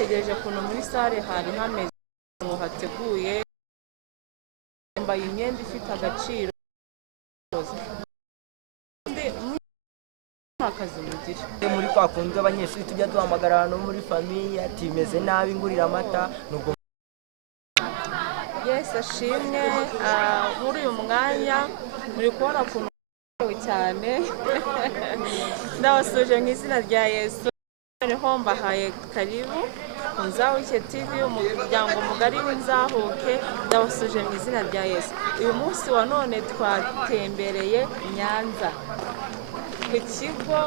nitegereje kuntu muri sale hari hameze hateguye yambaye imyenda ifite agaciro akazi mugira muri kwa kundi abanyeshuri tujya duhamagara no muri famiye ati imeze nabi ngurira amata nubwo Yes ashimwe muri uyu mwanya muri kubona kuntu cyane ndabasuje nk'izina rya Yesu niho mbahaye karibu Nzahuke TV umuryango mugari w'Inzahuke ndabasuje mu izina rya Yesu uyu munsi wa none twatembereye Nyanza ku kigo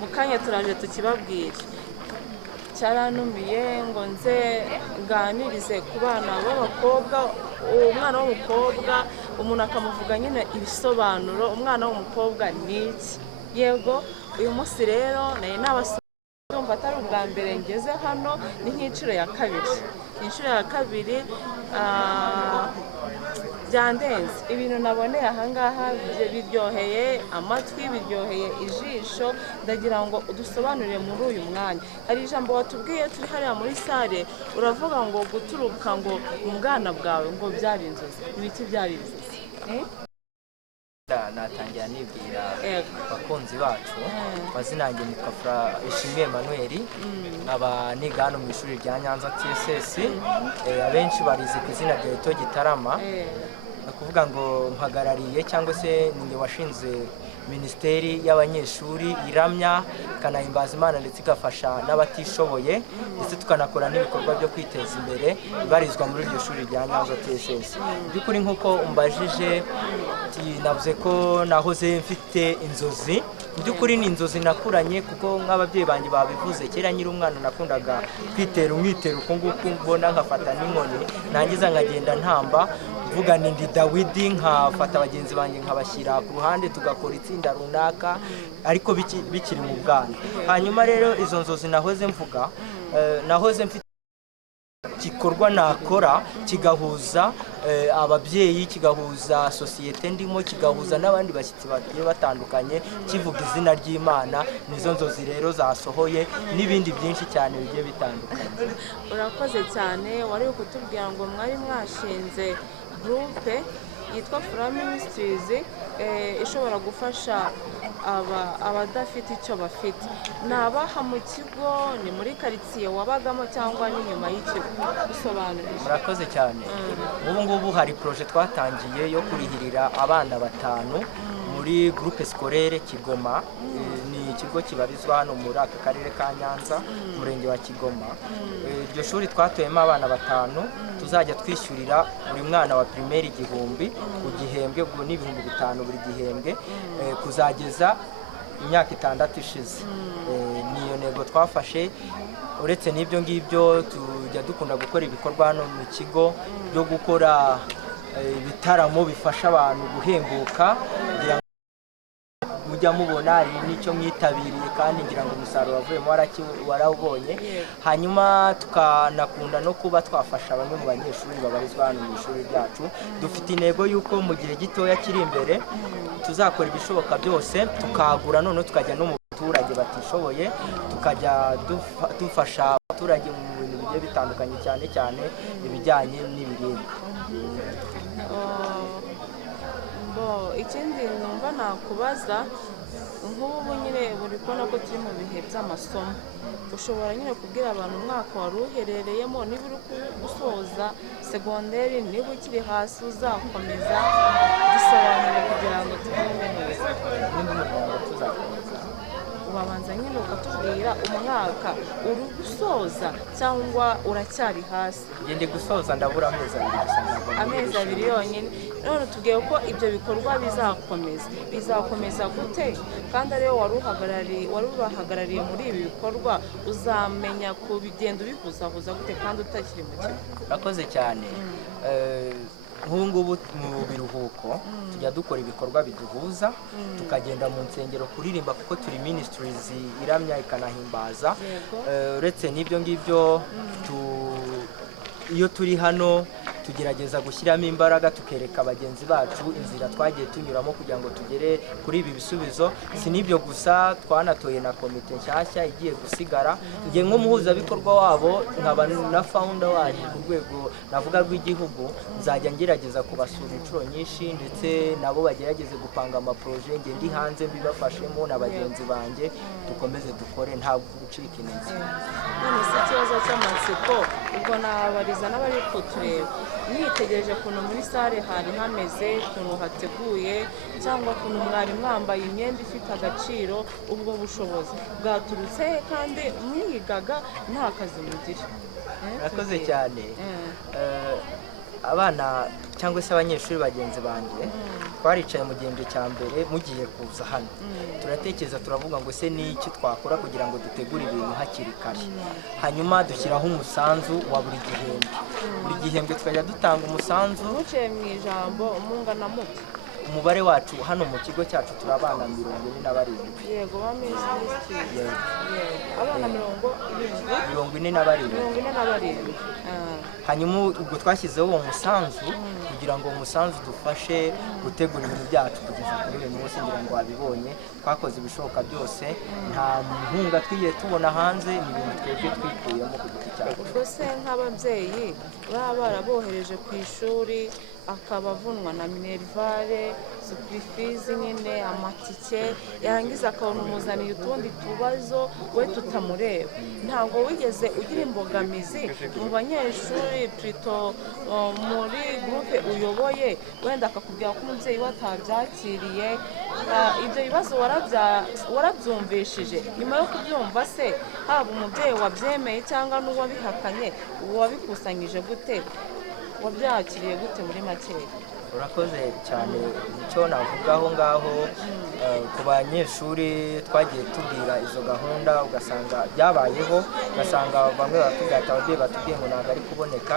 mu kanya turaje tukibabwira cyaranumiye ngo nze nganirize ku bana b'abakobwa umwana w'umukobwa umuntu akamuvuga nyine ibisobanuro umwana w'umukobwa niki yego uyu munsi rero naye n'abasumva atari ubwa mbere ngeze hano ni nk'inshuro ya kabiri byandenze ibintu naboneye ahangaha biryoheye amatwi biryoheye ijisho ndagira ngo udusobanurire muri uyu mwanya hari ijambo watubwiye turi hariya muri sale uravuga ngo guturuka ngo mu bwana bwawe ngo byari inzozi ibiki byari inzozi natangira nibwira abakunzi bacu mazina yanjye nitwa Ishimwe Emmanuel aba niga hano mu ishuri rya Nyanza TSS abenshi barizi ku izina rya Ito Gitarama kuvuga ngo mpagarariye cyangwa se ninjye washinze Minisiteri y'Abanyeshuri iramya kanahimbaza Imana ndetse igafasha n'abatishoboye ndetse tukanakora n'ibikorwa byo kwiteza imbere ibarizwa muri iryo shuri rya Nyanza TSS by'ukuri nk'uko umbajije navuze ko nahoze mfite inzozi by'ukuri ni inzozi nakuranye kuko nk'ababyeyi banjye babivuze kera nyiri umwana nakundaga kwitera umwitero uko nguko mbona nkafata n'inkoni nangiza nkagenda ntamba mvuga ni ndi Dawidi nkafata abagenzi banjye nkabashyira ku ruhande tugakora itsinda runaka ariko bikiri mu bwana hanyuma rero izo nzozi nahoze mvuga nahoze mfite gikorwa nakora kigahuza ababyeyi kigahuza sosiyete ndimo kigahuza n'abandi bashyitsi bagiye batandukanye kivuga izina ry'Imana nizo nzozi rero zasohoye n'ibindi byinshi cyane bigiye bitandukanye urakoze cyane wari kutubwira ngo mwari mwashinze groupe yitwa Fura Ministries ishobora gufasha abadafite icyo bafite nabaha mu kigo ni muri quartier wabagamo cyangwa n'inyuma y'ikigo bisobanurije murakoze cyane ubu ngubu hari projet twatangiye yo kurihirira abana batanu muri groupe scolaire Kigoma ni ikigo kibarizwa hano muri aka karere ka Nyanza umurenge wa Kigoma iryo shuri twatoyemo abana batanu tuzajya twishyurira buri mwana wa primaire igihumbi ku gihembwe ubwo ni 5,000 buri gihembwe kuzageza imyaka 6 ishize niyo nego twafashe uretse n'ibyo ngibyo tujya dukunda gukora ibikorwa hano mu kigo byo gukora ibitaramo bifasha abantu guhembuka mujya mubona ari nicyo mwitabiriye kandi ngira ngo umusaruro wavuyemo warawubonye hanyuma tukanakunda no kuba twafasha bamwe mu banyeshuri babarizwa hano mu ishuri ryacu dufite intego y'uko mu gihe gitoya kiri imbere tuzakora ibishoboka byose tukagura none tukajya no mu baturage batishoboye tukajya dufasha abaturage mu bintu bigiye bitandukanye cyane cyane ibijyanye n'ibiribwa ikindi numva nakubaza nk'ubu nyine buri kubona ko turi mu bihe by'amasomo ushobora nyine kubwira abantu umwaka wari uherereyemo niba uri gusoza segonderi niba ukiri hasi uzakomeza dusobanure kugira ngo tubyumve neza ubabanza nyine ukatubwira umwaka uri gusoza cyangwa uracyari hasi ngende gusoza ndabura amezi abiri yonyine none tubwiye ko ibyo bikorwa bizakomeza gute kandi ariyo wari ubahagarariye muri ibi bikorwa uzamenya kubigenda ubihuzahuza gute kandi utakiri mu kigo urakoze cyane nk'ubu ngubu mu biruhuko tujya dukora ibikorwa biduhuza tukagenda mu nsengero kuririmba kuko turi Ministries iramya ikanahimbaza uretse n'ibyo ngibyo iyo turi hano tugerageza gushyiramo imbaraga tukereka bagenzi bacu inzira twagiye tunyuramo kugira ngo tugere kuri ibi bisubizo. Si n'ibyo gusa, twanatoye na komite nshyashya igiye gusigara. Njye nk'umuhuzabikorwa wabo nkaba na founder wayo ku rwego navuga rw'igihugu, nzajya ngerageza kubasura inshuro nyinshi, ndetse nabo bagerageze gupanga amaproje, njye ndi hanze mbibafashemo na bagenzi banjye, dukomeze dukore nta gucika intege. none se ikibazo cy'amatsiko ubwo nabariza n'abari kutureba, mwitegereje ukuntu muri sale hari hameze, ukuntu hateguye, cyangwa ukuntu mwari mwambaye imyenda ifite agaciro, ubwo bushobozi bwaturutse kandi mwigaga nta kazi mugira? Murakoze cyane. Abana cyangwa se abanyeshuri bagenzi banjye twaricaye mu gihembwe cya mbere mugiye kuza hano, turatekereza turavuga ngo se ni iki twakora kugira ngo dutegure ibintu hakiri kare. Hanyuma dushyiraho umusanzu wa buri gihembwe tukajya dutanga umusanzu. muciye mu ijambo mungana muto? Umubare wacu hano mu kigo cyacu turi abana 47. Yego ba minisitiri. Yego abana 47. 47. Hanyuma ubwo twashyizeho uwo musanzu kugira ngo umusanzu dufashe gutegura ibintu byacu kugeza kuri uyu munsi. Ngira ngo wabibonye, twakoze ibishoboka byose, nta nkunga twigiye tubona hanze, ni ibintu twebwe twikuyemo ku giti cyacu. ubwo se nk'ababyeyi baba barabohereje ku ishuri akaba avunwa na minerivare, supurifizi nyine, amatike, yarangiza akabona umuzaniye utundi tubazo we tutamureba, ntabwo wigeze ugira imbogamizi mu banyeshuri plutôt muri groupe uyoboye, wenda akakubwira ko umubyeyi we atabyakiriye? Ibyo bibazo warabyumvishije? Nyuma yo kubyumva se, haba umubyeyi wabyemeye cyangwa n'uwabihakanye, wabikusanyije gute, wabyakiriye gute muri makeya? Urakoze cyane. Icyo navuga aho ngaho, ku banyeshuri twagiye tubwira izo gahunda, ugasanga byabayeho, ugasanga bamwe batubwira ati ababyeyi batubwiye ngo ntabwo ari kuboneka,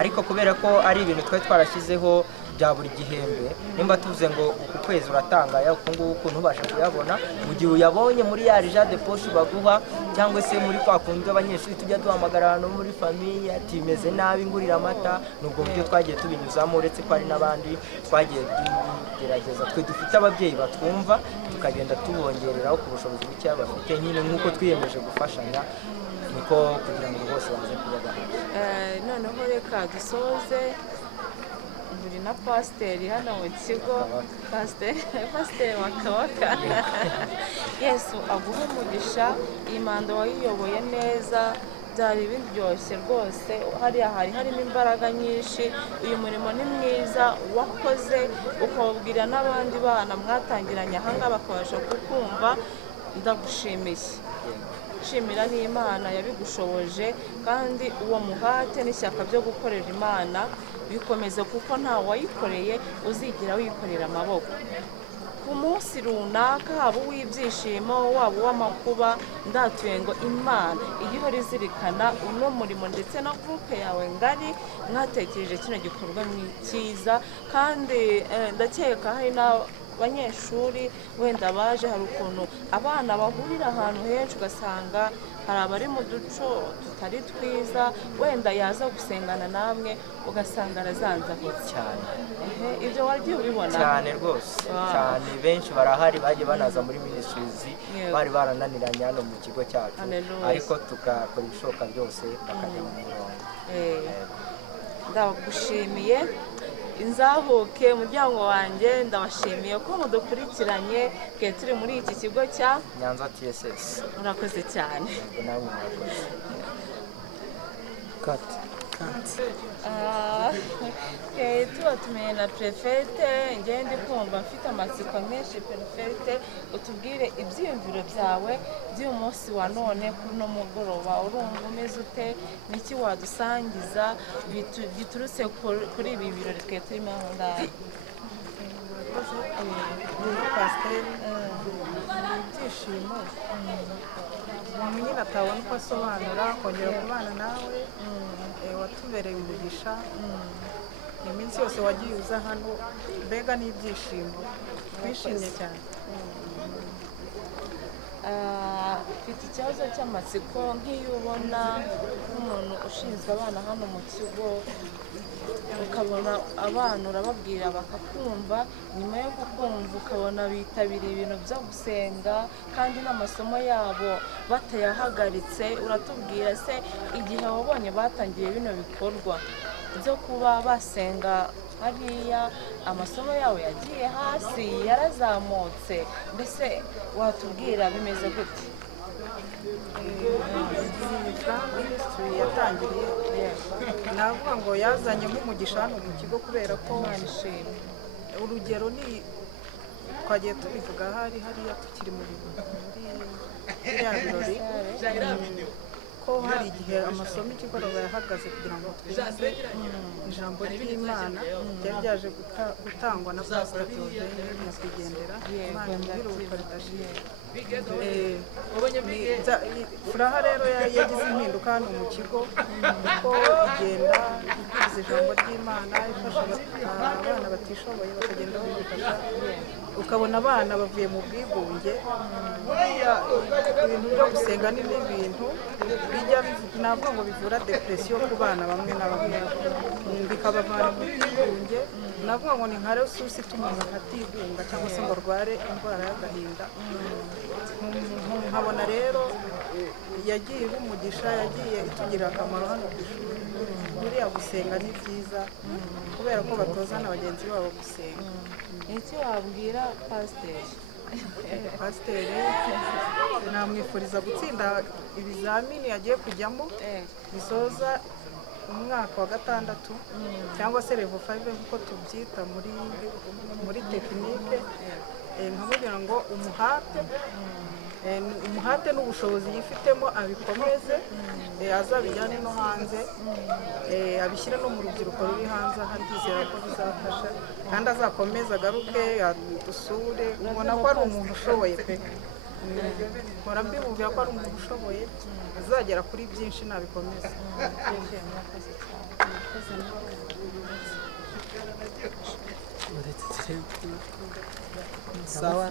ariko kubera ko ari ibintu twari twarashyizeho bya buri gihembwe, nimba tuvuze ngo uku kwezi uratanga uku nguku ntubashe kuyabona, mu gihe uyabonye muri ya rija de poche baguha, cyangwa se muri kwa kundi abanyeshuri tujya duhamagara no muri famiye ati meze nabi ngurira amata, nubwo buryo twagiye tubinyuzamo, uretse ko hari n'abandi twagiye tugerageza, twe dufite ababyeyi batwumva, tukagenda tubongereraho ku bushobozi bukeya bafite, nyine nk'uko twiyemeje gufashanya, niko kugira ngo bose baze kuba bahari. Noneho reka dusoze, buri na pasiteri hano mu kigo, pasiteri Wakawaka. Yesu aguhe umugisha, iyi manda wayiyoboye neza, byari biryoshye rwose, hariya hari harimo imbaraga nyinshi, uyu murimo ni mwiza wakoze, ukawubwira n'abandi bana mwatangiranye ahangaha bakabasha kukumva. Ndagushimiye, nshimira n'Imana yabigushoboje, kandi uwo muhate n'ishyaka byo gukorera Imana bikomeze, kuko nta wayikoreye uzigira wikorera amaboko. Ku munsi runaka, haba uw'ibyishimo waba uw'amakuba, ndatuye ngo Imana igihora izirikana uno murimo ndetse na groupe yawe ngari mwatekereje kino gikorwa cyiza, kandi ndakeka hari n'abanyeshuri wenda baje, hari ukuntu abana bahurira ahantu henshi ugasanga hari abari mu duco tutari twiza, wenda yaza gusengana namwe ugasanga arazanzaho cyane. Ibyo wagiye ubibona? Cyane rwose, cyane. Benshi barahari bagiye banaza muri ministries, bari barananiranye hano mu kigo cyacu, ariko tugakora ibishoboka byose bakajya mu murongo. Ndagushimiye, inzahuke umuryango wanjye, ndabashimiye ko mudukurikiranye, twe turi muri iki kigo cya Nyanza TSS. Murakoze cyane. Namwe murakoze. Tubatumiye na prefete, njye ndi kumva mfite amatsiko menshi. Prefete, utubwire ibyiyumviro byawe by'uyu munsi wa none kuri uno mugoroba, urumva umeze ute, niki wadusangiza biturutse kuri ibi birori twe turimo aho ngaho? Ibyishimo umuntu nyine atabona uko asobanura, kongera kubana nawe, watubereye umugisha, iminsi yose wagiye uza hano, mbega n'ibyishimo, twishimye cyane. Mfite ikibazo cy'amatsiko nk'iyo ubona nk'umuntu ushinzwe abana hano mu kigo, ukabona abana urababwira bakakumva, nyuma yo kukumva ukabona bitabiriye ibintu byo gusenga kandi n'amasomo yabo batayahagaritse. Uratubwira se igihe wabonye batangiye bino bikorwa byo kuba basenga hariya, amasomo yawe yagiye hasi yarazamutse, mbese watubwira bimeze gute? Minisitiri yatangiriye, navuga ngo yazanye nk'umugisha hano mu kigo kubera ko urugero ni twagiye tubivuga hariya tukiri muri biriya birori ko hari igihe amasomo ikigoroba yahagaze kugira ngo twumve ijambo ry'Imana ryari ryaje gutangwa na Pastor Theogene nyakwigendera, Imana imubiruka ridashira. Furaha rero yagize impinduka hano mu kigo kuko igenda ibwiriza ijambo ry'Imana, ifasha abana batishoboye bakagenda babifasha, ukabona abana bavuye mu bwigunge. Ibintu byo gusenga ni n'ibintu bijya navuga ngo bivura depression ku bana bamwe na bamwe, bikabavana mu bwigunge. Navuga ngo ni nka resusi ituma umuntu atigunga cyangwa se ngo arware indwara y'agahinda. Nkabona rero yagiye iba umugisha, yagiye itugirira akamaro hano ku ishuri. Buriya gusenga ni byiza kubera ko batoza na bagenzi babo gusenga. Icyo wabwira pasiteri? Pasiteri namwifuriza gutsinda ibizamini yagiye kujyamo bisoza umwaka wa 6 cyangwa se level 5 nk'uko tubyita muri tekinike. Nkamubwira ngo umuhate n'ubushobozi yifitemo abikomeze, azabijyane no hanze, abishyire no mu rubyiruko ruri hanze aha. Ndizera ko bizafasha kandi azakomeze agaruke adusure. Ubona ko ari umuntu ushoboye pe, mpora mbimubwira ko ari umuntu ushoboye, azagera kuri byinshi nabikomeza. Sawa.